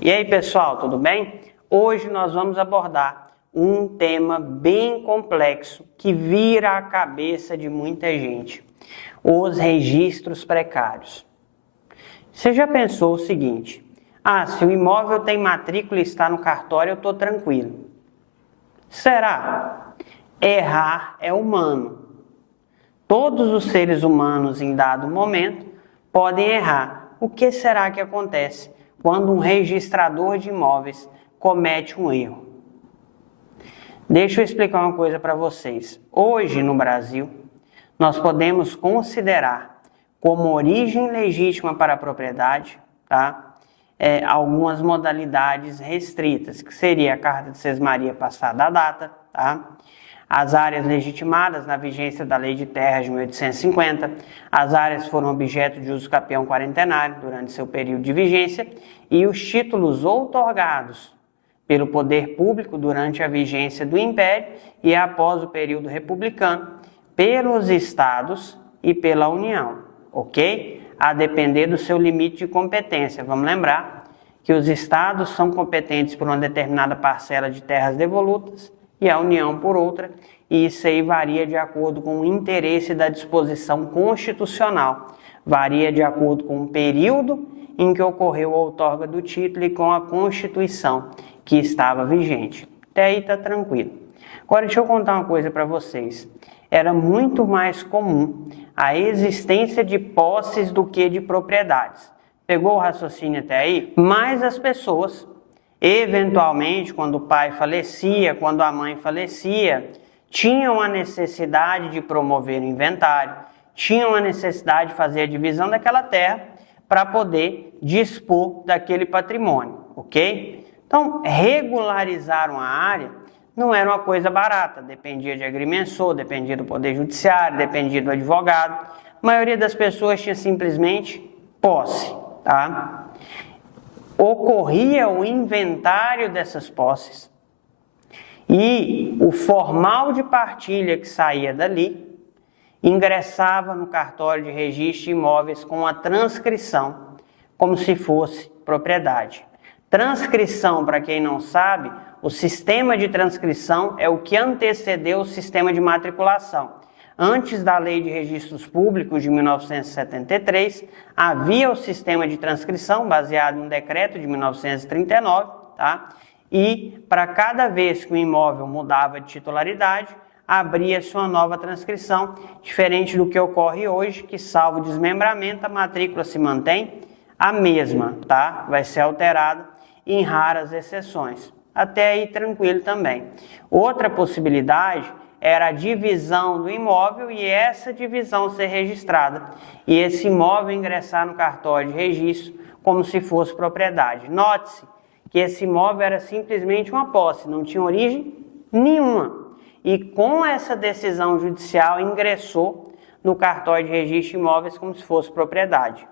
E aí, pessoal, tudo bem? Hoje nós vamos abordar um tema bem complexo que vira a cabeça de muita gente: os registros precários. Você já pensou o seguinte: se o imóvel tem matrícula e está no cartório, eu estou tranquilo. Será? Errar é humano. Todos os seres humanos, em dado momento, podem errar. O que será que acontece quando um registrador de imóveis comete um erro? Deixa eu explicar uma coisa para vocês. Hoje, no Brasil, nós podemos considerar como origem legítima para a propriedade, algumas modalidades restritas, que seria a carta de sesmaria passada a data, as áreas legitimadas na vigência da Lei de Terras de 1850, as áreas foram objeto de uso capião quarentenário durante seu período de vigência e os títulos outorgados pelo poder público durante a vigência do Império e após o período republicano pelos estados e pela União, ok? A depender do seu limite de competência. Vamos lembrar que os estados são competentes por uma determinada parcela de terras devolutas e a União por outra, e isso aí varia de acordo com o interesse da disposição constitucional, varia de acordo com o período em que ocorreu a outorga do título e com a Constituição que estava vigente. Até aí está tranquilo. Agora deixa eu contar uma coisa para vocês. Era muito mais comum a existência de posses do que de propriedades. Pegou o raciocínio até aí? Mas as pessoas, eventualmente, quando o pai falecia, quando a mãe falecia, tinham a necessidade de promover o inventário, tinham a necessidade de fazer a divisão daquela terra para poder dispor daquele patrimônio, ok? Então, regularizar uma área não era uma coisa barata, dependia de agrimensor, dependia do poder judiciário, dependia do advogado. A maioria das pessoas tinha simplesmente posse, Ocorria o inventário dessas posses e o formal de partilha que saía dali ingressava no cartório de registro de imóveis com a transcrição, como se fosse propriedade. Transcrição, para quem não sabe, o sistema de transcrição é o que antecedeu o sistema de matriculação. Antes da Lei de Registros Públicos de 1973, havia o sistema de transcrição baseado no decreto de 1939, E para cada vez que o imóvel mudava de titularidade, abria-se uma nova transcrição, diferente do que ocorre hoje, que salvo desmembramento, a matrícula se mantém a mesma, Vai ser alterada em raras exceções. Até aí tranquilo também. Outra possibilidade era a divisão do imóvel e essa divisão ser registrada e esse imóvel ingressar no cartório de registro como se fosse propriedade. Note-se que esse imóvel era simplesmente uma posse, não tinha origem nenhuma. E com essa decisão judicial ingressou no cartório de registro de imóveis como se fosse propriedade,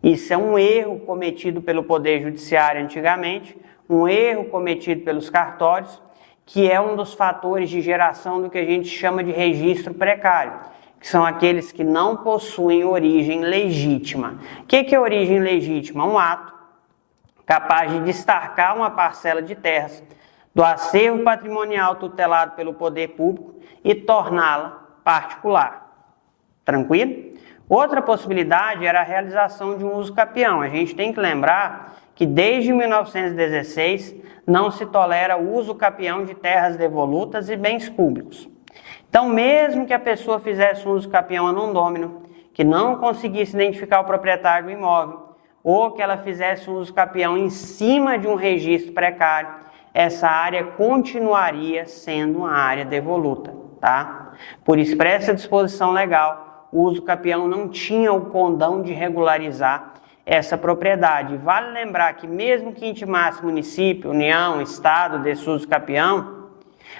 Isso é um erro cometido pelo Poder Judiciário antigamente, um erro cometido pelos cartórios, que é um dos fatores de geração do que a gente chama de registro precário, que são aqueles que não possuem origem legítima. O que é origem legítima? Um ato capaz de destacar uma parcela de terras do acervo patrimonial tutelado pelo poder público e torná-la particular. Tranquilo? Outra possibilidade era a realização de um uso capião. A gente tem que lembrar que desde 1916 não se tolera o uso capião de terras devolutas e bens públicos. Então, mesmo que a pessoa fizesse um uso capião a non domino, que não conseguisse identificar o proprietário do imóvel, ou que ela fizesse um uso capião em cima de um registro precário, essa área continuaria sendo uma área devoluta, Por expressa disposição legal, o uso capião não tinha o condão de regularizar essa propriedade. Vale lembrar que mesmo que intimasse município, União, Estado desse uso capião,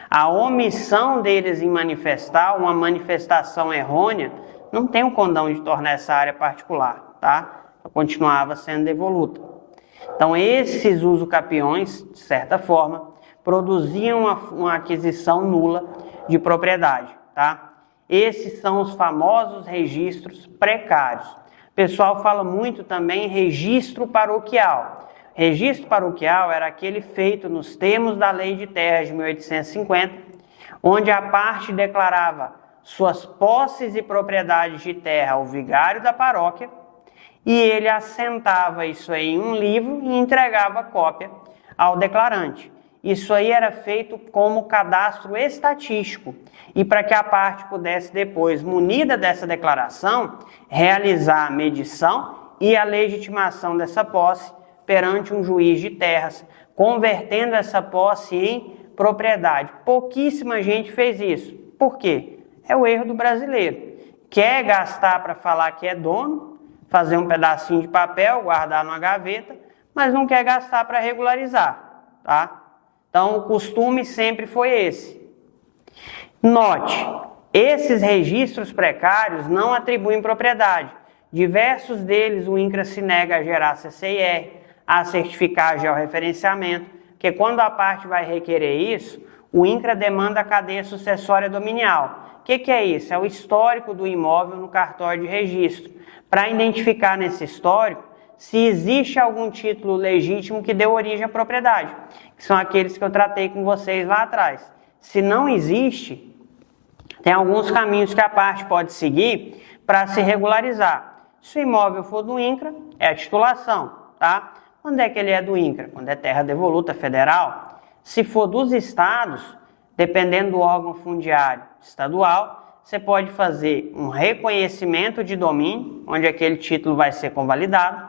a omissão deles em manifestar, uma manifestação errônea, não tem o condão de tornar essa área particular, Ela continuava sendo devoluta. Então esses usucapiões, de certa forma, produziam uma aquisição nula de propriedade, Esses são os famosos registros precários. O pessoal fala muito também em registro paroquial. Registro paroquial era aquele feito nos termos da Lei de Terras de 1850, onde a parte declarava suas posses e propriedades de terra ao vigário da paróquia e ele assentava isso aí em um livro e entregava cópia ao declarante. Isso aí era feito como cadastro estatístico e para que a parte pudesse depois, munida dessa declaração, realizar a medição e a legitimação dessa posse perante um juiz de terras, convertendo essa posse em propriedade. Pouquíssima gente fez isso. Por quê? É o erro do brasileiro. Quer gastar para falar que é dono, fazer um pedacinho de papel, guardar numa gaveta, mas não quer gastar para regularizar, tá? Então, o costume sempre foi esse. Note, esses registros precários não atribuem propriedade. Diversos deles o INCRA se nega a gerar CCIR, a certificar georreferenciamento, porque quando a parte vai requerer isso, o INCRA demanda a cadeia sucessória dominial. O que é isso? É o histórico do imóvel no cartório de registro, para identificar nesse histórico se existe algum título legítimo que deu origem à propriedade, que são aqueles que eu tratei com vocês lá atrás. Se não existe, tem alguns caminhos que a parte pode seguir para se regularizar. Se o imóvel for do INCRA, é a titulação, tá? Quando é que ele é do INCRA? Quando é terra devoluta federal. Se for dos estados, dependendo do órgão fundiário estadual, você pode fazer um reconhecimento de domínio, onde aquele título vai ser convalidado,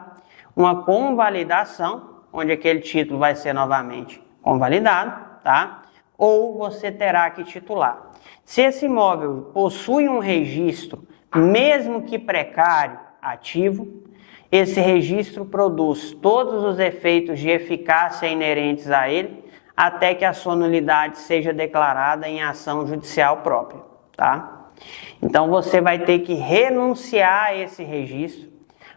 uma convalidação, onde aquele título vai ser novamente convalidado, tá? Ou você terá que titular. Se esse imóvel possui um registro, mesmo que precário, ativo, esse registro produz todos os efeitos de eficácia inerentes a ele, até que a sua nulidade seja declarada em ação judicial própria, tá? Então, você vai ter que renunciar a esse registro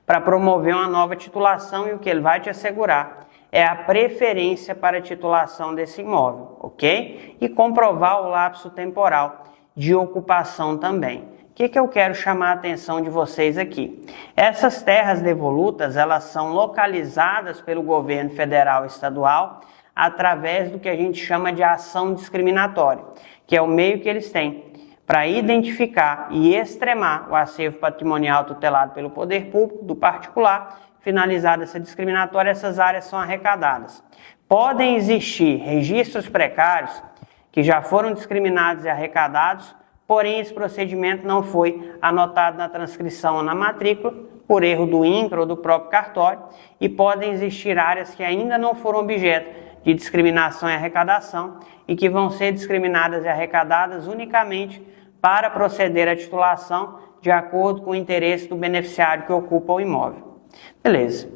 para promover uma nova titulação e o que ele vai te assegurar é a preferência para a titulação desse imóvel, ok? E comprovar o lapso temporal de ocupação também. O que eu quero chamar a atenção de vocês aqui? Essas terras devolutas, elas são localizadas pelo governo federal e estadual através do que a gente chama de ação discriminatória, que é o meio que eles têm para identificar e extremar o acervo patrimonial tutelado pelo poder público, do particular. Finalizada essa discriminatória, essas áreas são arrecadadas. Podem existir registros precários que já foram discriminados e arrecadados, porém esse procedimento não foi anotado na transcrição ou na matrícula, por erro do INCRA ou do próprio cartório, e podem existir áreas que ainda não foram objeto de discriminação e arrecadação e que vão ser discriminadas e arrecadadas unicamente para proceder à titulação de acordo com o interesse do beneficiário que ocupa o imóvel. Beleza.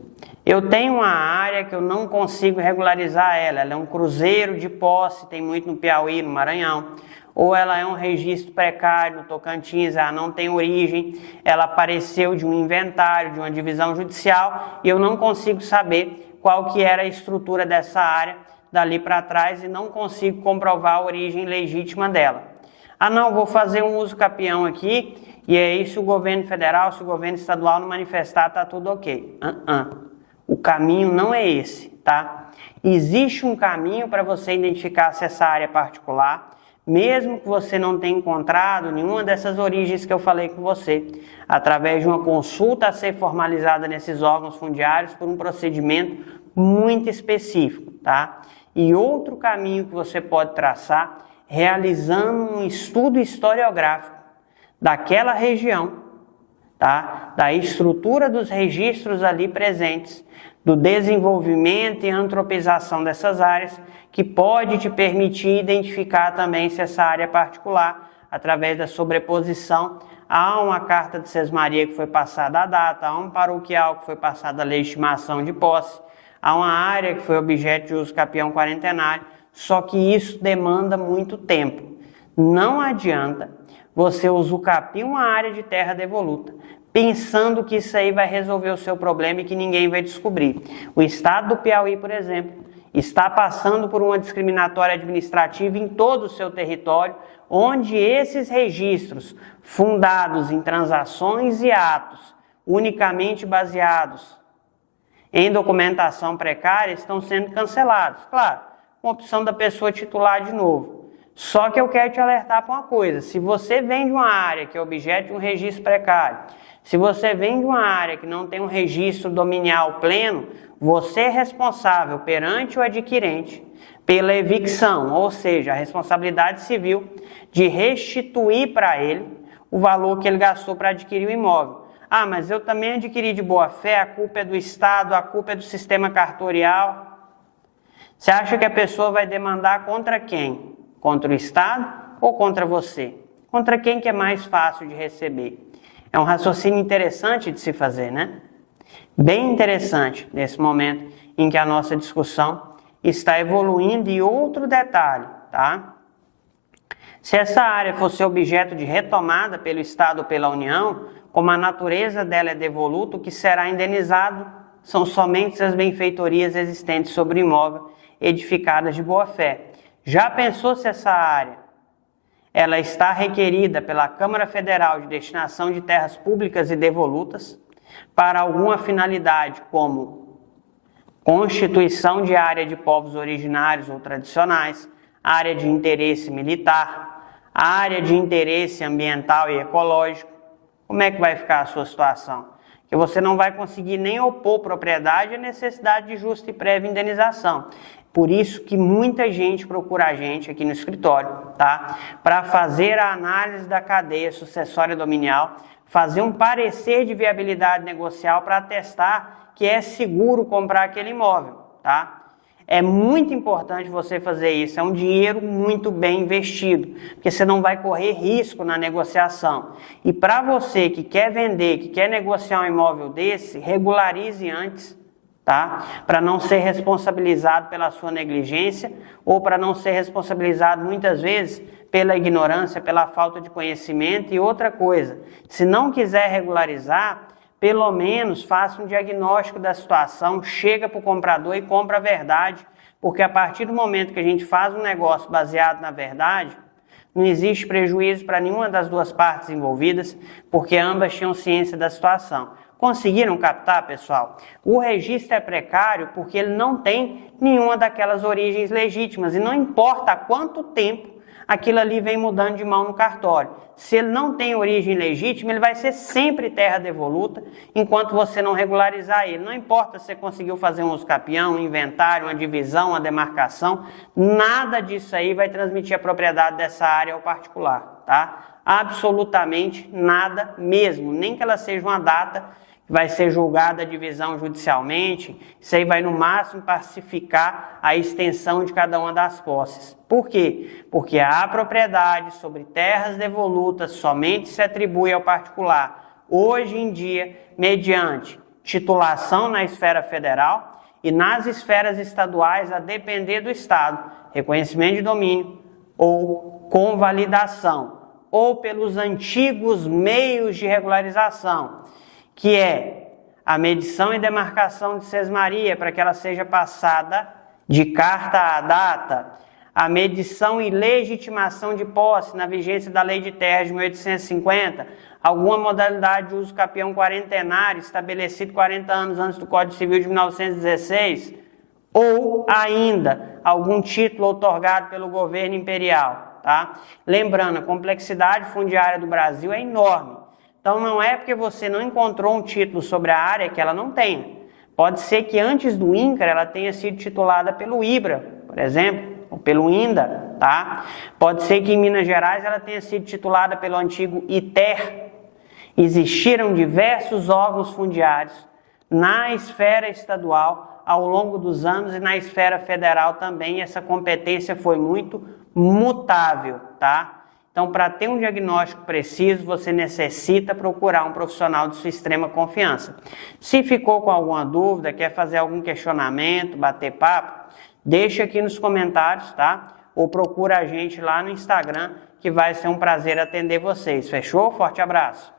Eu tenho uma área que eu não consigo regularizar ela é um cruzeiro de posse, tem muito no Piauí, no Maranhão, ou ela é um registro precário no Tocantins, ela não tem origem, ela apareceu de um inventário, de uma divisão judicial, e eu não consigo saber qual que era a estrutura dessa área dali para trás e não consigo comprovar a origem legítima dela. Ah não, vou fazer um uso capião aqui, e aí se o governo federal, se o governo estadual não manifestar, tá tudo ok. O caminho não é esse, tá? Existe um caminho para você identificar se essa área é particular, mesmo que você não tenha encontrado nenhuma dessas origens que eu falei com você, através de uma consulta a ser formalizada nesses órgãos fundiários por um procedimento muito específico, tá? E outro caminho que você pode traçar, realizando um estudo historiográfico daquela região, tá? Da estrutura dos registros ali presentes, do desenvolvimento e antropização dessas áreas, que pode te permitir identificar também se essa área é particular, através da sobreposição a uma carta de sesmaria que foi passada a data, a um paroquial que foi passada a legitimação de posse, a uma área que foi objeto de uso capião quarentenário, só que isso demanda muito tempo. Não adianta você usucapir uma área de terra devoluta, pensando que isso aí vai resolver o seu problema e que ninguém vai descobrir. O estado do Piauí, por exemplo, está passando por uma discriminatória administrativa em todo o seu território, onde esses registros, fundados em transações e atos unicamente baseados em documentação precária estão sendo cancelados. Claro, com a opção da pessoa titular de novo. Só que eu quero te alertar para uma coisa: se você vem de uma área que é objeto de um registro precário, se você vem de uma área que não tem um registro dominial pleno, você é responsável perante o adquirente pela evicção, ou seja, a responsabilidade civil de restituir para ele o valor que ele gastou para adquirir o imóvel. Ah, mas eu também adquiri de boa fé, a culpa é do Estado, a culpa é do sistema cartorial. Você acha que a pessoa vai demandar contra quem? Contra o Estado ou contra você? Contra quem que é mais fácil de receber? É um raciocínio interessante de se fazer, né? Bem interessante nesse momento em que a nossa discussão está evoluindo. E outro detalhe, tá? Se essa área fosse objeto de retomada pelo Estado ou pela União, como a natureza dela é devoluta, o que será indenizado são somente as benfeitorias existentes sobre o imóvel edificadas de boa fé. Já pensou se essa área ela está requerida pela Câmara Federal de Destinação de Terras Públicas e Devolutas para alguma finalidade como constituição de área de povos originários ou tradicionais, área de interesse militar, área de interesse ambiental e ecológico? Como é que vai ficar a sua situação? Que você não vai conseguir nem opor propriedade à necessidade de justa e prévia indenização. Por isso que muita gente procura a gente aqui no escritório, tá? Para fazer a análise da cadeia sucessória dominial, fazer um parecer de viabilidade negocial para atestar que é seguro comprar aquele imóvel, tá? É muito importante você fazer isso, é um dinheiro muito bem investido, porque você não vai correr risco na negociação. E para você que quer vender, que quer negociar um imóvel desse, regularize antes, tá? Para não ser responsabilizado pela sua negligência ou para não ser responsabilizado muitas vezes pela ignorância, pela falta de conhecimento. E outra coisa, se não quiser regularizar, pelo menos faça um diagnóstico da situação, chega para o comprador e compra a verdade, porque a partir do momento que a gente faz um negócio baseado na verdade, não existe prejuízo para nenhuma das duas partes envolvidas, porque ambas tinham ciência da situação. Conseguiram captar, pessoal? O registro é precário porque ele não tem nenhuma daquelas origens legítimas e não importa há quanto tempo aquilo ali vem mudando de mão no cartório. Se ele não tem origem legítima, ele vai ser sempre terra devoluta enquanto você não regularizar ele. Não importa se você conseguiu fazer um uso capião, um inventário, uma divisão, uma demarcação, nada disso aí vai transmitir a propriedade dessa área ao particular, tá? Absolutamente nada mesmo, nem que ela seja uma data que vai ser julgada a divisão judicialmente, isso aí vai no máximo pacificar a extensão de cada uma das posses. Por quê? Porque a propriedade sobre terras devolutas somente se atribui ao particular, hoje em dia, mediante titulação na esfera federal e nas esferas estaduais, a depender do Estado, reconhecimento de domínio ou convalidação, ou pelos antigos meios de regularização, que é a medição e demarcação de sesmaria para que ela seja passada de carta à data, a medição e legitimação de posse na vigência da Lei de Terras de 1850, alguma modalidade de uso capião quarentenário estabelecido 40 anos antes do Código Civil de 1916, ou ainda algum título outorgado pelo governo imperial, tá? Lembrando, a complexidade fundiária do Brasil é enorme. Então, não é porque você não encontrou um título sobre a área que ela não tenha. Pode ser que antes do INCRA ela tenha sido titulada pelo IBRA, por exemplo, ou pelo INDA, tá? Pode ser que em Minas Gerais ela tenha sido titulada pelo antigo ITER. Existiram diversos órgãos fundiários na esfera estadual ao longo dos anos e na esfera federal também. Essa competência foi muito mutável, tá? Então, para ter um diagnóstico preciso, você necessita procurar um profissional de sua extrema confiança. Se ficou com alguma dúvida, quer fazer algum questionamento, bater papo, deixa aqui nos comentários, tá? Ou procura a gente lá no Instagram, que vai ser um prazer atender vocês. Fechou? Forte abraço!